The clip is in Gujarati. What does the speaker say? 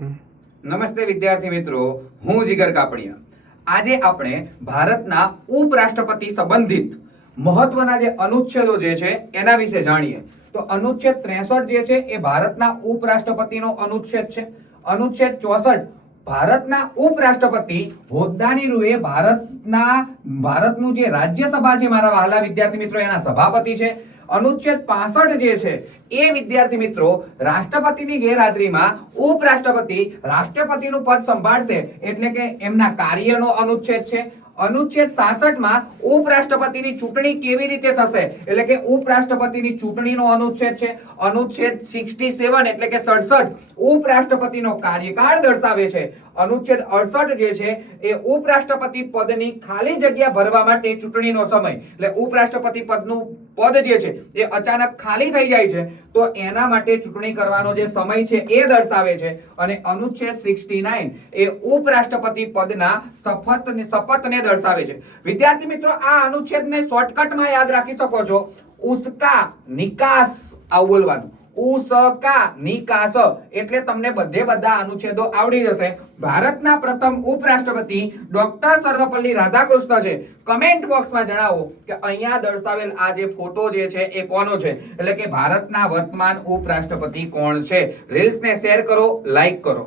નમસ્તે વિદ્યાર્થી મિત્રો, હું જીગર કાપડિયા. આજે આપણે ભારતના ઉપરાષ્ટ્રપતિ સંબંધિત મહત્વના જે અનુચ્છેદો જે છે એના વિશે જાણીએ. તો અનુચ્છેદ 63 જે છે એ ભારતના ઉપરાષ્ટ્રપતિનો અનુચ્છેદ છે. અનુચ્છેદ 64 ભારતના ઉપરાષ્ટ્રપતિ હોદ્દાની રૂએ ભારતનું જે રાજ્યસભા છે મારા વહાલા વિદ્યાર્થી મિત્રો એના સભાપતિ છે. અનુચ્છેદ 65 જે છે એ વિદ્યાર્થી મિત્રો રાષ્ટ્રપતિની ગેરહાજરીમાં ઉપરાષ્ટ્રપતિ રાષ્ટ્રપતિનું પદ સંભાળશે એટલે કે એમના કાર્યનો અનુચ્છેદ છે. અનુચ્છેદ 66 માં ઉપરાષ્ટ્રપતિની ચૂંટણી કેવી રીતે થશે એટલે કે ઉપરાષ્ટ્રપતિની ચૂંટણીનો અનુચ્છેદ છે. અનુચ્છેદ 67 એટલે કે 67 ઉપરાષ્ટ્રપતિનો કાર્યકાળ દર્શાવે છે. અનુચ્છેદ 68 જે છે એ ઉપરાષ્ટ્રપતિ પદની ખાલી જગ્યા ભરવા માટે ચૂંટણીનો સમય એટલે ઉપરાષ્ટ્રપતિ પદનું પદ જે છે એ અચાનક ખાલી થઈ જાય છે તો એના માટે ચૂંટણી કરવાનો જે સમય છે એ દર્શાવે છે. અને અનુચ્છેદ 69 એ ઉપરાષ્ટ્રપતિ પદના શપથને દર્શાવે છે. વિદ્યાર્થી મિત્રો આ અનુચ્છેદને શોર્ટકટમાં યાદ રાખી શકો છો. ઉસકા નિકાસ આવું બોલવાનું. ઉસકા નિકાસ એટલે તમને બધા અનુચ્છેદો આવડી જશે. ભારતના પ્રથમ ઉપરાષ્ટ્રપતિ ડોક્ટર સર્વપલ્લી રાધાકૃષ્ણ છે. કમેન્ટ બોક્સમાં જણાવો કે અહીંયા દર્શાવેલ આ જે ફોટો જે છે એ કોનો છે એટલે કે ભારતના વર્તમાન ઉપરાષ્ટ્રપતિ કોણ છે. રીલ્સને શેર કરો, લાઈક કરો.